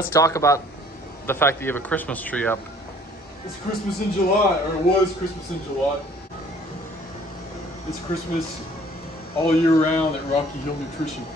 Let's talk about the fact that you have a Christmas tree up. It's Christmas in July, or it was Christmas in July. It's Christmas all year round at Rocky Hill Nutrition.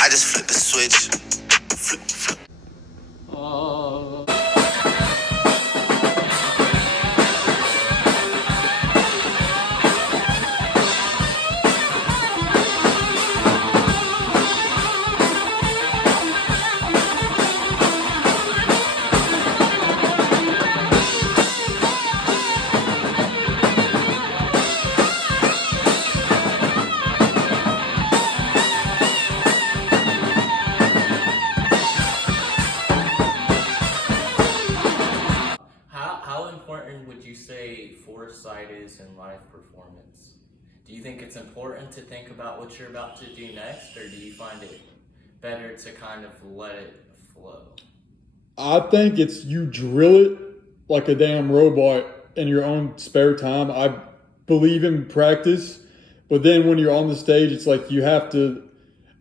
I just flip the switch. Flip, flip. How important would you say foresight is in live performance? Do you think it's important to think about what you're about to do next, or do you find it better to kind of let it flow? I think it's you drill it like a damn robot in your own spare time. I believe in practice, but then when you're on the stage, it's like you have to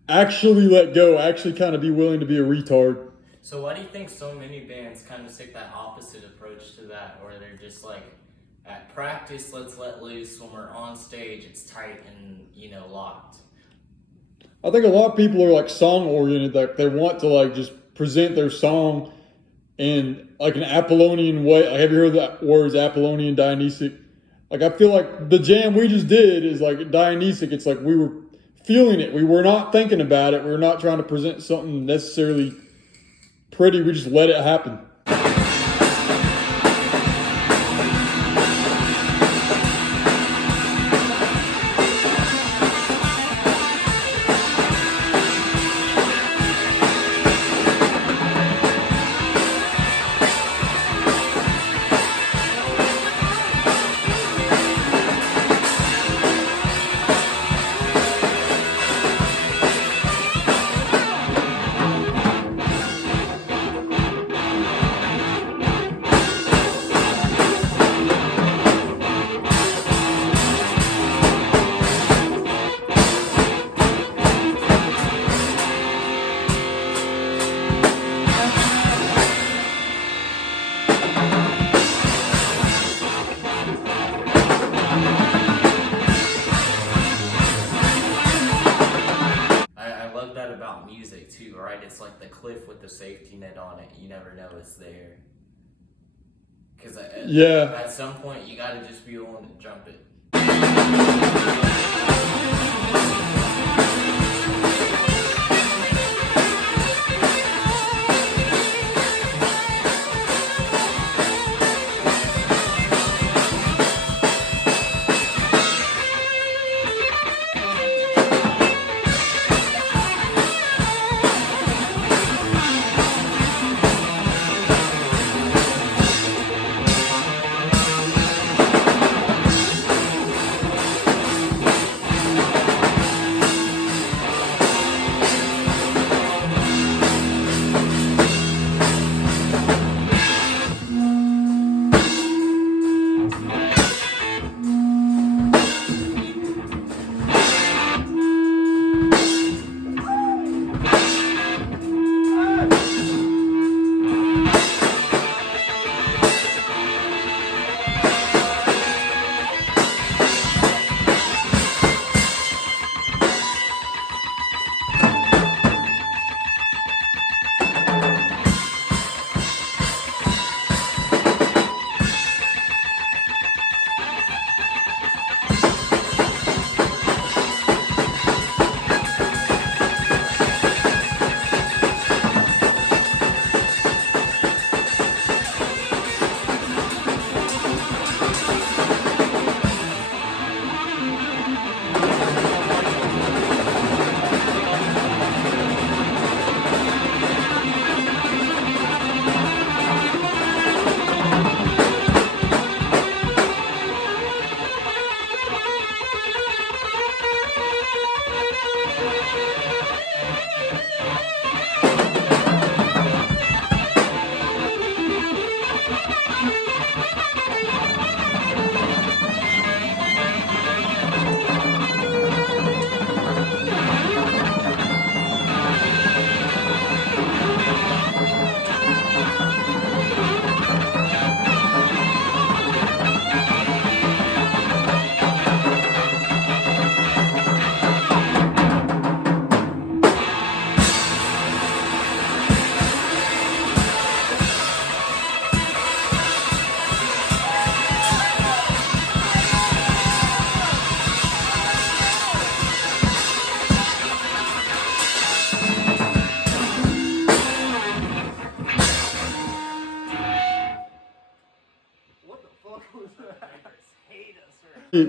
actually let go, actually kind of be willing to be a retard. So why do you think so many bands kind of take that opposite approach to that, where they're just like, at practice, let's let loose. When we're on stage, it's tight and, locked. I think a lot of people are like song oriented, like they want to like just present their song in like an Apollonian way. Like, have you heard that words, Apollonian, Dionysic? Like I feel like the jam we just did is like Dionysic. It's like we were feeling it. We were not thinking about it. We were not trying to present something necessarily pretty. We just let it happen. right? It's like the cliff with the safety net on it. You never know it's there. Because Yeah. at some point, you got to just be willing to jump it.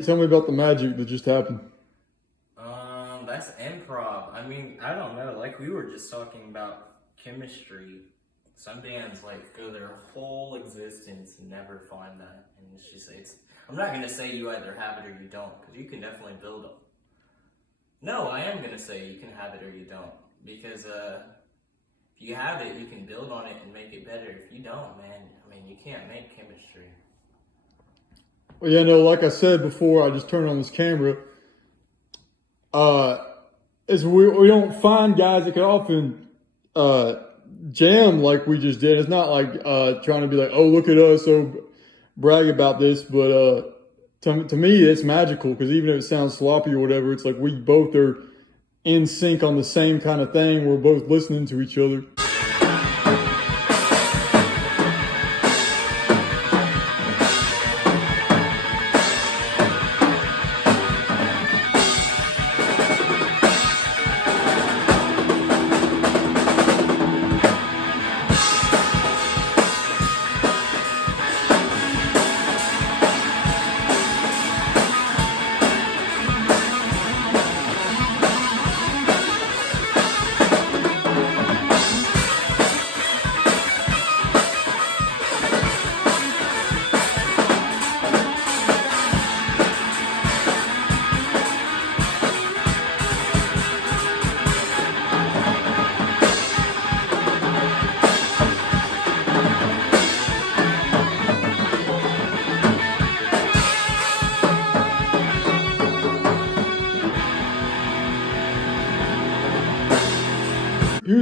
Tell me about the magic that just happened. That's improv. I mean, I don't know. Like we were just talking about chemistry. Some bands like go their whole existence and never find that, and it's just I'm not gonna say you either have it or you don't, because you can definitely build them. No, I am gonna say you can have it or you don't, because if you have it, you can build on it and make it better. If you don't, man, I mean, you can't make chemistry. Well, yeah, no, like I said before, I just turned on this camera. Is we don't find guys that can often jam like we just did. It's not like trying to be like, oh, look at us, so brag about this. But to me, it's magical, because even if it sounds sloppy or whatever, it's like we both are in sync on the same kind of thing. We're both listening to each other.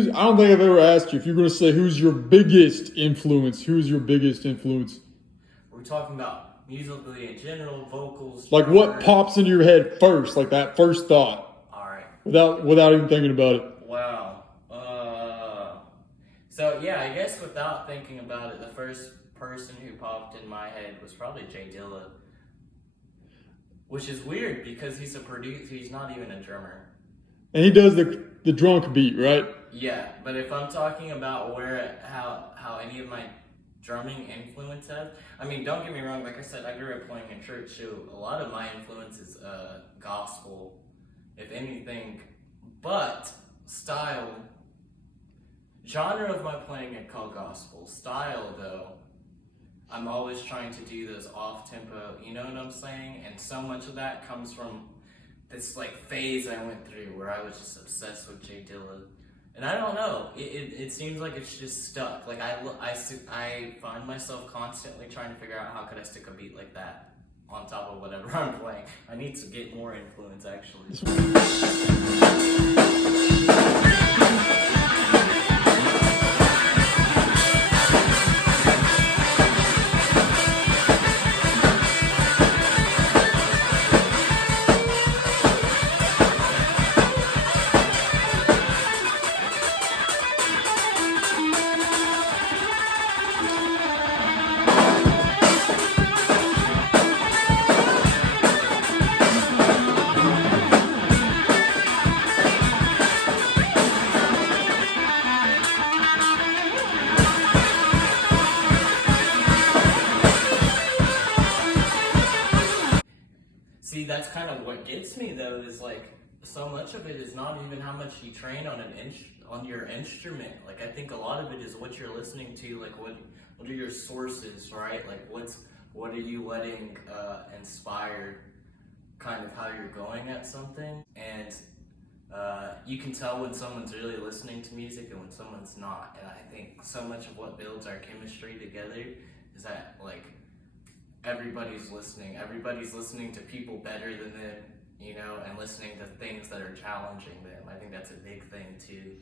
I don't think I've ever asked you if you're going to say who's your biggest influence. Who's your biggest influence? We're talking about musically in general, vocals. Like what pops into your head first, like that first thought, All right. without even thinking about it. Wow. So yeah, I guess without thinking about it, the first person who popped in my head was probably Jay Dilla. Which is weird because he's a producer, he's not even a drummer. And he does the drunk beat, right? Yeah, but if I'm talking about how any of my drumming influence has, I mean, don't get me wrong, like I said, I grew up playing in church, so a lot of my influence is gospel, if anything, but style, genre of my playing I call gospel. Style, though, I'm always trying to do those off-tempo, you know what I'm saying? And so much of that comes from this like phase I went through where I was just obsessed with Jay Dilla. And I don't know, it seems like it's just stuck. Like I find myself constantly trying to figure out how could I stick a beat like that on top of whatever I'm playing. I need to get more influence actually. See, that's kind of what gets me though, is like so much of it is not even how much you train on on your instrument. Like I think a lot of it is what you're listening to, like what are your sources, right? Like what are you letting inspire kind of how you're going at something, and you can tell when someone's really listening to music and when someone's not. And I think so much of what builds our chemistry together is that like everybody's listening to people better than them, you know, and listening to things that are challenging them. I think that's a big thing too.